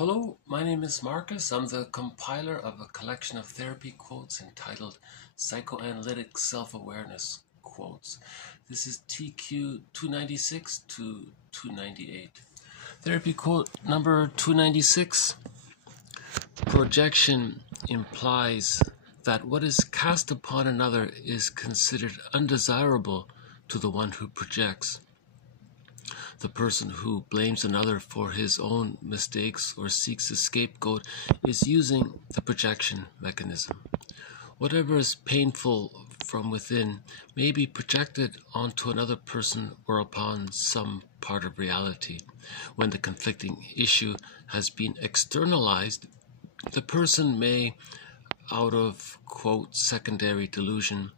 Hello, my name is Marcus. I'm the compiler of a collection of therapy quotes entitled Psychoanalytic Self-Awareness Quotes. This is TQ 296 to 298. Therapy quote number 296. Projection implies that what is cast upon another is considered undesirable to the one who projects. The person who blames another for his own mistakes or seeks a scapegoat is using the projection mechanism. Whatever is painful from within may be projected onto another person or upon some part of reality. When the conflicting issue has been externalized, the person may, out of, quote, secondary delusion,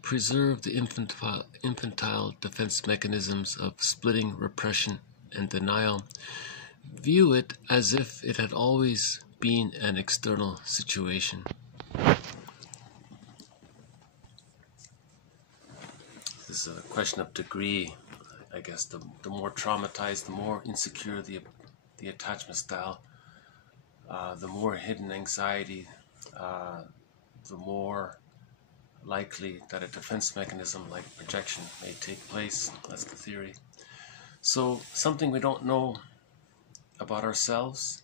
preserve the infantile defense mechanisms of splitting, repression, and denial, view it as if it had always been an external situation. This is a question of degree. I guess the more traumatized, the more insecure the attachment style, the more hidden anxiety, the more likely that a defense mechanism like projection may take place. That's the theory. So something we don't know about ourselves,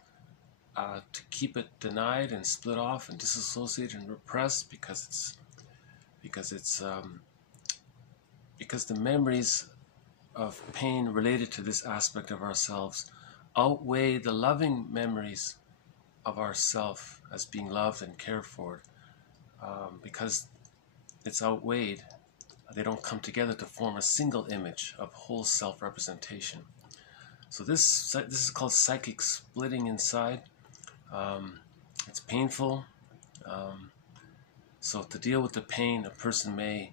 to keep it denied and split off and disassociated and repressed because the memories of pain related to this aspect of ourselves outweigh the loving memories of ourself as being loved and cared for, because it's outweighed. They don't come together to form a single image of whole self-representation. So this is called psychic splitting inside. It's painful. So to deal with the pain, a person may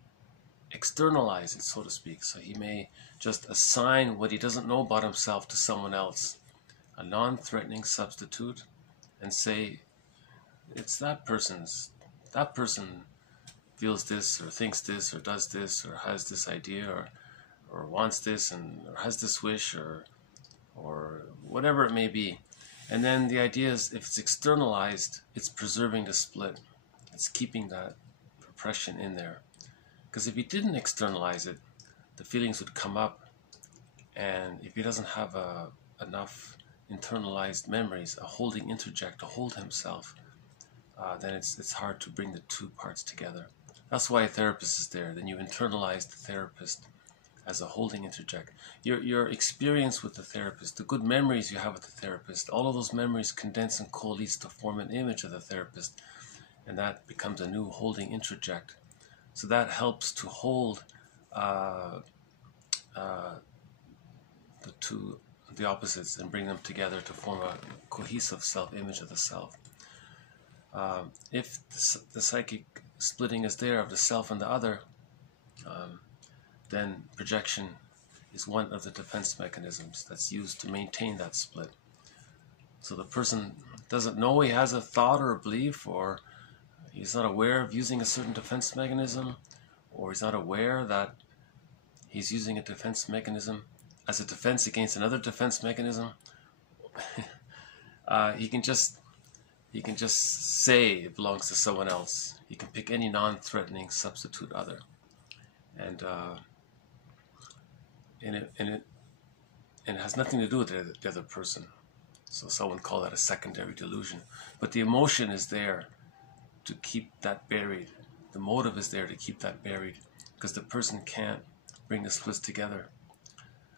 externalize it, so to speak. So he may just assign what he doesn't know about himself to someone else, a non-threatening substitute, and say, it's that person feels this, or thinks this, or does this, or has this idea, or wants this, or has this wish, or whatever it may be. And then the idea is, if it's externalized, it's preserving the split. It's keeping that repression in there. Because if he didn't externalize it, the feelings would come up, and if he doesn't have enough internalized memories, a holding interject to hold himself, then it's hard to bring the two parts together. That's why a therapist is there. Then you internalize the therapist as a holding interject. Your experience with the therapist, the good memories you have with the therapist, all of those memories condense and coalesce to form an image of the therapist, and that becomes a new holding interject. So that helps to hold the opposites and bring them together to form a cohesive self-image of the self. If the psychic splitting is there of the self and the other, then projection is one of the defense mechanisms that's used to maintain that split. So the person doesn't know he has a thought or a belief, or he's not aware of using a certain defense mechanism, or he's not aware that he's using a defense mechanism as a defense against another defense mechanism. He can just say it belongs to someone else. He can pick any non-threatening substitute other, and it has nothing to do with the other person. So someone call that a secondary delusion. But the emotion is there to keep that buried. The motive is there to keep that buried, because the person can't bring the splits together.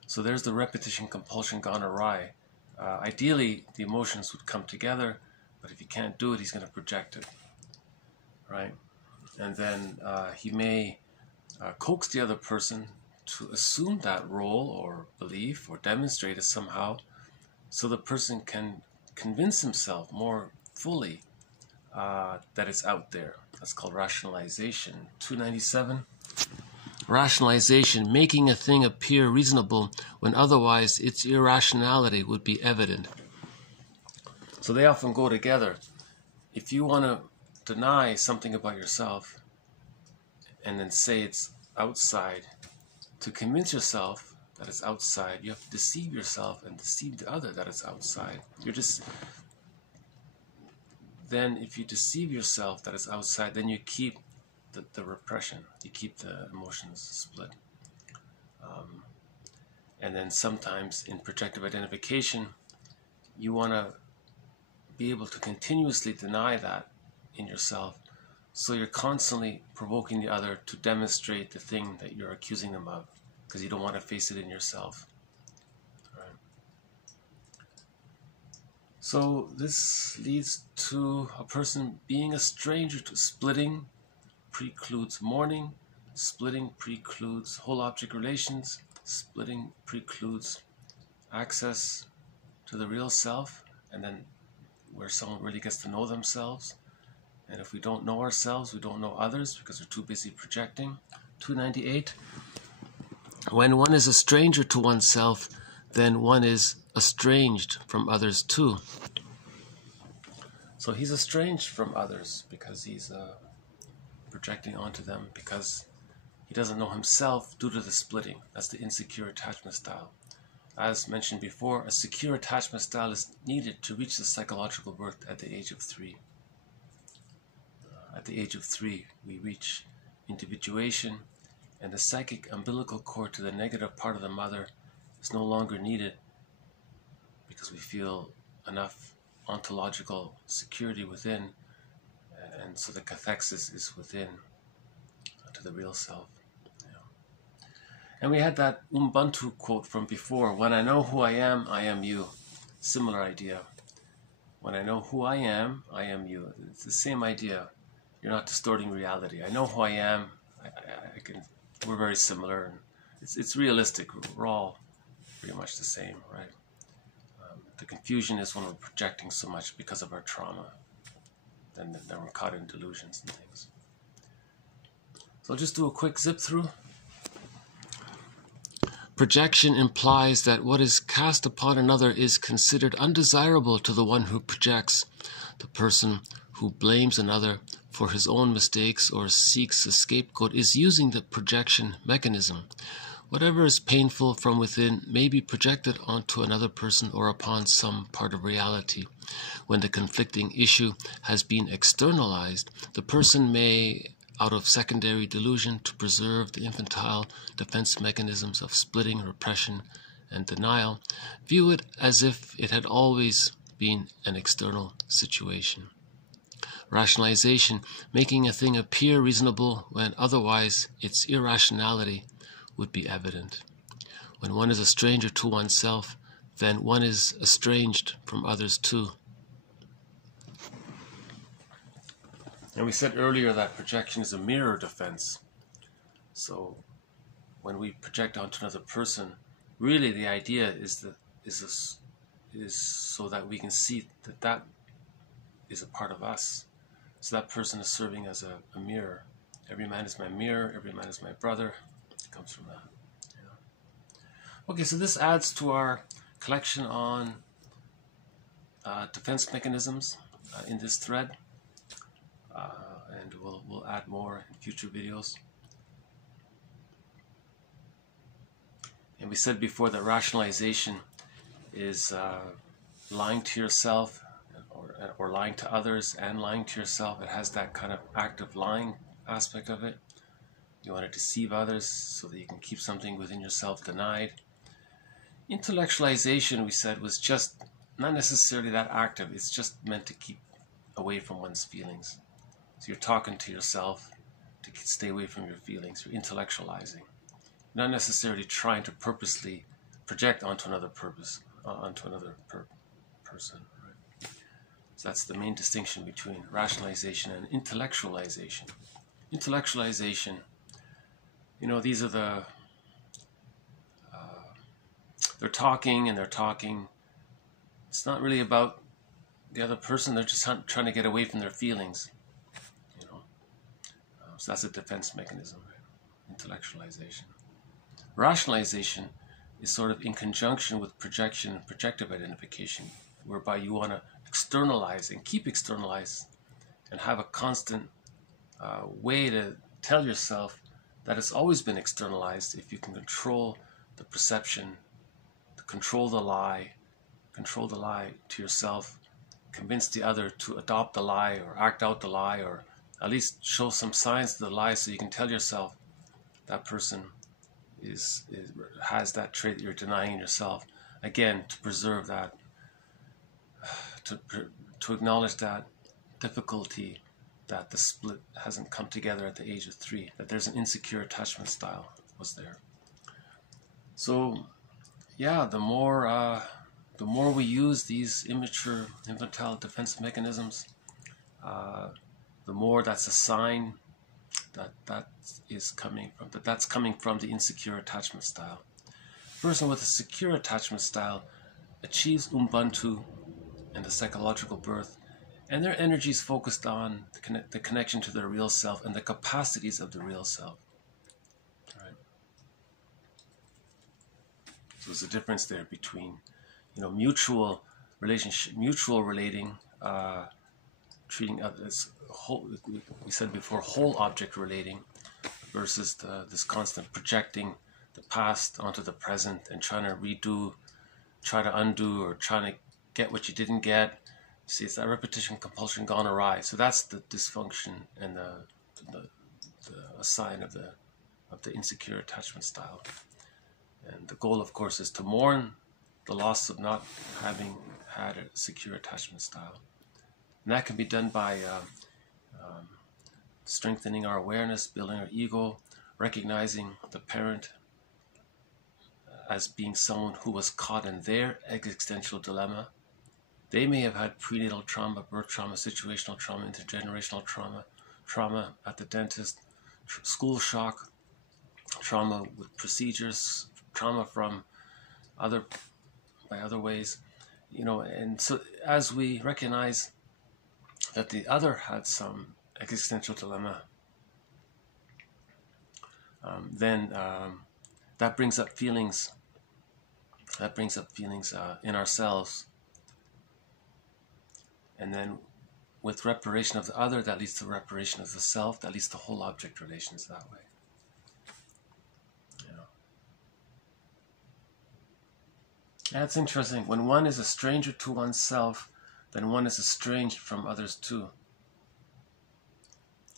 So there's the repetition compulsion gone awry. Ideally, the emotions would come together, but if he can't do it, he's going to project it, right? And then he may coax the other person to assume that role or belief or demonstrate it somehow, so the person can convince himself more fully that it's out there. That's called rationalization. 297. Rationalization, making a thing appear reasonable when otherwise its irrationality would be evident. So they often go together. If you want to deny something about yourself and then say it's outside, to convince yourself that it's outside. You have to deceive yourself and deceive the other that it's outside. Then if you deceive yourself that it's outside, then you keep the repression. You keep the emotions split. And then sometimes in projective identification, you want to be able to continuously deny that in yourself. So you're constantly provoking the other to demonstrate the thing that you're accusing them of, because you don't want to face it in yourself. Right. So this leads to a person being a stranger to splitting. Precludes mourning. Splitting precludes whole object relations. Splitting precludes access to the real self, and then where someone really gets to know themselves. And if we don't know ourselves, we don't know others because we're too busy projecting. 298. When one is a stranger to oneself, then one is estranged from others too. So he's estranged from others because he's projecting onto them, because he doesn't know himself due to the splitting. That's the insecure attachment style. As mentioned before, a secure attachment style is needed to reach the psychological birth at the age of 3. At the age of 3, we reach individuation, and the psychic umbilical cord to the negative part of the mother is no longer needed because we feel enough ontological security within, and so the cathexis is within to the real self. And we had that Ubuntu quote from before: when I know who I am you. Similar idea. When I know who I am you. It's the same idea. You're not distorting reality. I know who I am. We're very similar. And it's realistic. We're all pretty much the same, right? The confusion is when we're projecting so much because of our trauma. Then we're caught in delusions and things. So I'll just do a quick zip through. Projection implies that what is cast upon another is considered undesirable to the one who projects. The person who blames another for his own mistakes or seeks a scapegoat is using the projection mechanism. Whatever is painful from within may be projected onto another person or upon some part of reality. When the conflicting issue has been externalized, the person may, out of secondary delusion to preserve the infantile defense mechanisms of splitting, repression, and denial, view it as if it had always been an external situation. Rationalization, making a thing appear reasonable when otherwise its irrationality would be evident. When one is a stranger to oneself, then one is estranged from others too. And we said earlier that projection is a mirror defense. So when we project onto another person, really the idea is so that we can see that is a part of us. So that person is serving as a mirror. Every man is my mirror, every man is my brother. It comes from that. Yeah. Okay, so this adds to our collection on defense mechanisms in this thread. And we'll add more in future videos. And we said before that rationalization is lying to yourself or lying to others and lying to yourself. It has that kind of active lying aspect of it. You want to deceive others so that you can keep something within yourself denied. Intellectualization, we said, was just not necessarily that active. It's just meant to keep away from one's feelings. So you're talking to yourself to stay away from your feelings. You're intellectualizing. Not necessarily trying to purposely project onto another person. Right? So that's the main distinction between rationalization and intellectualization. Intellectualization, these are they're talking and they're talking. It's not really about the other person. They're just trying to get away from their feelings. So that's a defense mechanism, right? Intellectualization. Rationalization is sort of in conjunction with projection and projective identification, whereby you want to externalize and keep externalized and have a constant way to tell yourself that it's always been externalized if you can control the perception, to control the lie to yourself, convince the other to adopt the lie or act out the lie, or at least show some signs of the lie so you can tell yourself that person has that trait that you're denying in yourself. Again, to preserve that, to acknowledge that difficulty that the split hasn't come together at the age of 3, that there's an insecure attachment style was there. So yeah, the more we use these immature infantile defensive mechanisms, the more that's a sign that's coming from the insecure attachment style. A person with a secure attachment style achieves Ubuntu and the psychological birth, and their energy is focused on the connection to their real self and the capacities of the real self. Right? So there's a difference there between, mutual relationship, mutual relating, treating others whole. We said before, whole object relating, versus this constant projecting the past onto the present and trying to undo, or trying to get what you didn't get. See, it's that repetition compulsion gone awry. So that's the dysfunction and a sign of the insecure attachment style. And the goal, of course, is to mourn the loss of not having had a secure attachment style. And that can be done by strengthening our awareness, building our ego, recognizing the parent as being someone who was caught in their existential dilemma. They may have had prenatal trauma, birth trauma, situational trauma, intergenerational trauma at the dentist, school shock, trauma with procedures, trauma from other ways, and so as we recognize that the other had some existential dilemma, then that brings up feelings in ourselves. And then with reparation of the other, that leads to reparation of the self, that leads to whole object relations that way. That's interesting. When one is a stranger to oneself, then one is estranged from others too.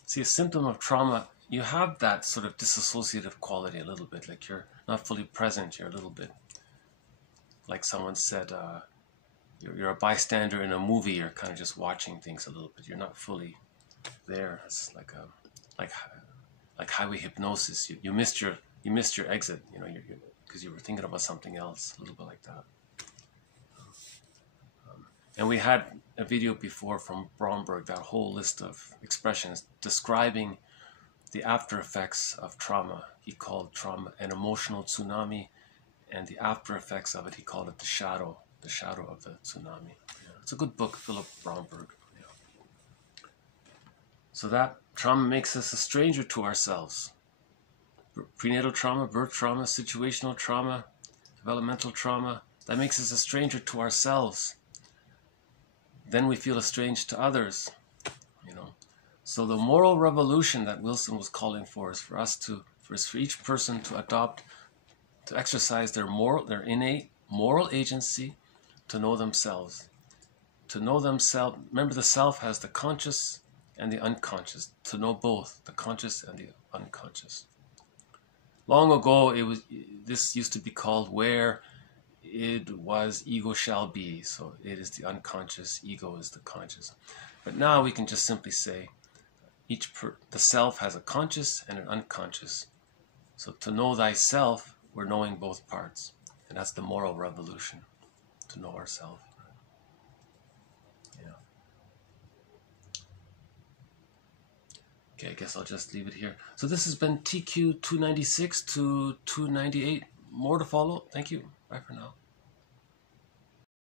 See, a symptom of trauma, you have that sort of disassociative quality a little bit, like you're not fully present, you're a little bit, like someone said, you're a bystander in a movie, you're kind of just watching things a little bit, you're not fully there. It's like highway hypnosis. You missed your exit, because you were thinking about something else, a little bit like that. And we had a video before from Bromberg, that whole list of expressions describing the after effects of trauma. He called trauma an emotional tsunami, and the after effects of it, he called it the shadow of the tsunami. It's a good book, Philip Bromberg. So that trauma makes us a stranger to ourselves. Prenatal trauma, birth trauma, situational trauma, developmental trauma, that makes us a stranger to ourselves. Then we feel estranged to others, So the moral revolution that Wilson was calling for is for each person to adopt, to exercise their innate moral agency, to know themselves. To know themselves. Remember, the self has the conscious and the unconscious. To know both, the conscious and the unconscious. Long ago, this used to be called where it was, ego shall be. So it is the unconscious, ego is the conscious. But now we can just simply say the self has a conscious and an unconscious. So to know thyself, we're knowing both parts. And that's the moral revolution, to know ourselves. Okay, I guess I'll just leave it here. So this has been TQ 296 to 298. More to follow. Thank you. Bye for now.